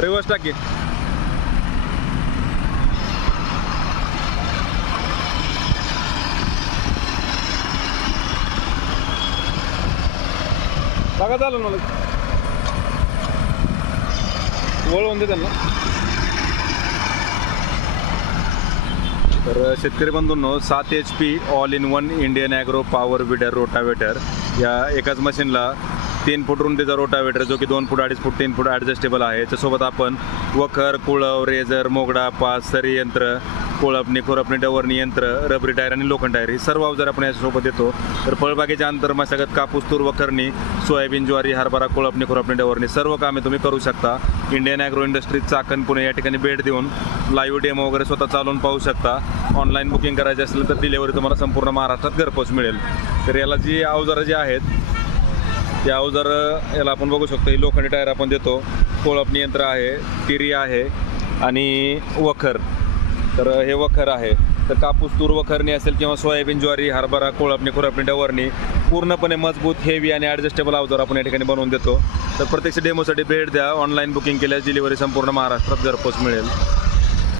Reverse टाकी. बघा चालू मला वळवून दे त्यांना. तर शेतकरी बंधूंनो सात H P all in one Indian agro power weeder rotavator या एकाच मशीनला तीन फूट रुंदीचा रोटावेटर जो की दोन फूट अडीच फूट तीन फूट ॲडजस्टेबल आहे. त्यासोबत आपण वखर कुळव रेझर मोगडा पास सरी यंत्र कोळपणी खुरपणी डवरणी यंत्र रबरी टायर आणि लोखंड टायर ही सर्व अवजार आपण याच्यासोबत देतो. तर फळबागेच्या अंतर मशागत कापूस तूर वखरणी सोयाबीन ज्वारी हरभरा कोळपणी खुरपणी डवरणी सर्व कामे तुम्ही करू शकता. Indian agro industries Chakan Pune या ठिकाणी भेट देऊन लाईव्ह डेमो वगैरे स्वतः चालवून पाहू शकता. ऑनलाईन बुकिंग करायची असेल तर डिलेवरी तुम्हाला संपूर्ण महाराष्ट्रात घरपोच मिळेल. तर याला जी अवजारं जी आहेत या अवजार याला आपण बघू शकतो ही लोखंडी टायर आपण देतो. कोळपणी यंत्र आहे तिरी आहे आणि वखर. तर हे वखर आहे. तर कापूस तूर वखरणी असेल किंवा सोयाबीन ज्वारी हरभरा कोळपणी खुरपणी डवरणी पूर्णपणे मजबूत हेवी आणि ॲडजस्टेबल अवजार आपण या ठिकाणी बनवून देतो. तर प्रत्यक्ष डेमोसाठी भेट द्या. ऑनलाईन बुकिंग केल्यास डिलिव्हरी संपूर्ण महाराष्ट्रात घरपोच मिळेल.